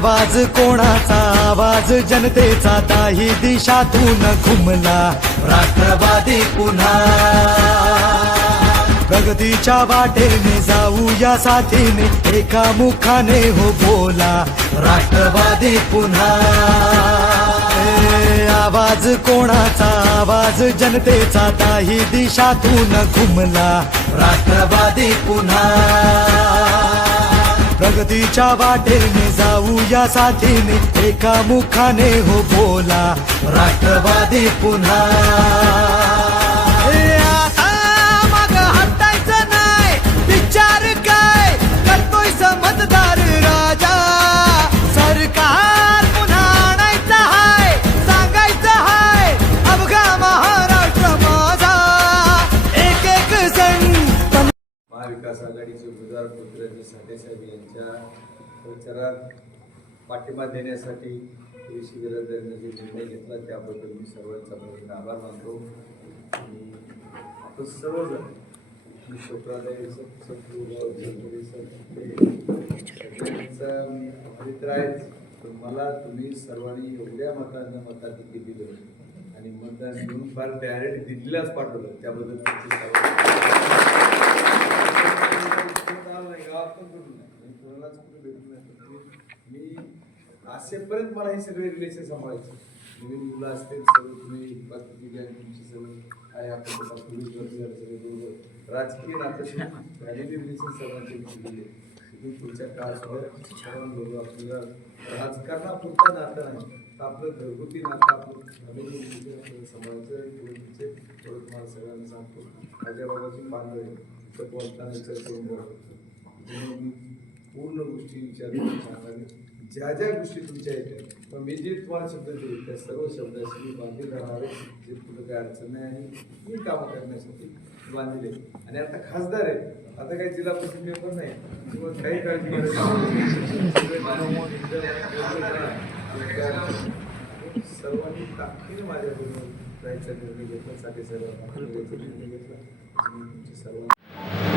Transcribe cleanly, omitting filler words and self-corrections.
आवाज कोणाचा आवाज जनतेचा दाही दिशातून घुमला राष्ट्रवादी पुन्हा प्रगतीच्या वाटेने जाऊया साथीने एका मुखाने हो बोला राष्ट्रवादी पुन्हा आवाज कोणाचा आवाज जनतेचा दाही दिशातून घुमला राष्ट्रवादी पुन्हा प्रगतीच्या वाटेने जाऊया साथीने एका मुखाने हो बोला राष्ट्रवादी पुन्हा आता मग हटायचं नाही विचार काय करतोय समजदार राजा सरकार पुन्हा आणायचं हाय सांगायचं हाय अवघा महाराष्ट्र माझा एक एक जण महाविकास आघाडीचे उमेदवार पृथ्वीराज साठे साहेब यांच्या प्रचारात पाठिंबा देण्यासाठी शिबिरांनी जे निर्णय घेतला त्याबद्दल मी सर्वांचा आभार मानतो आणि आपण सर्वजण मित्र आहेत पण मला तुम्ही सर्वांनी एवढ्या मताधिक्य दिलं आणि मतदान घेऊन फार डायरेक्ट दिल्लीलाच पाठवलं त्याबद्दल मी असेपर्यंत मला हे सगळे रिलेशन सांभाळायचे नवीन मुलं असतील सर्व तुम्ही तुमची सगळं आहे आपण पोलीस वर्ग सगळे बरोबर राजकीय नातं रिलेशन सर्वांचे दिले तिथून पुढच्या काळात सर्वांबरोबर आपल्याला राजकारणापुरता नातं नाही तर आपलं घरगुती नातं आपलं सांभाळायचं थोडं तुम्हाला सगळ्यांना सांगतो माझ्या बाबाची बांधव आहे बोलताना विचार करून बोलतो पूर्ण गोष्टी विचारून सांगावे ज्या ज्या गोष्टी तुमच्या येतात पण मी जे तुम्हाला शब्द दिले त्या सर्व शब्दाशी मी बांधील राहणार आहे जे कुठं काही अडचण नाही आणि मी कामं करण्यासाठी बांधले आणि आता खासदार आहे आता काही जिल्हा परिषद पेपर नाही किंवा काही काळजी सर्वांनी ताकदीने माझ्याबरोबर जायचा निर्णय घेतला साठे सर्वांना निर्णय घेतला सर्व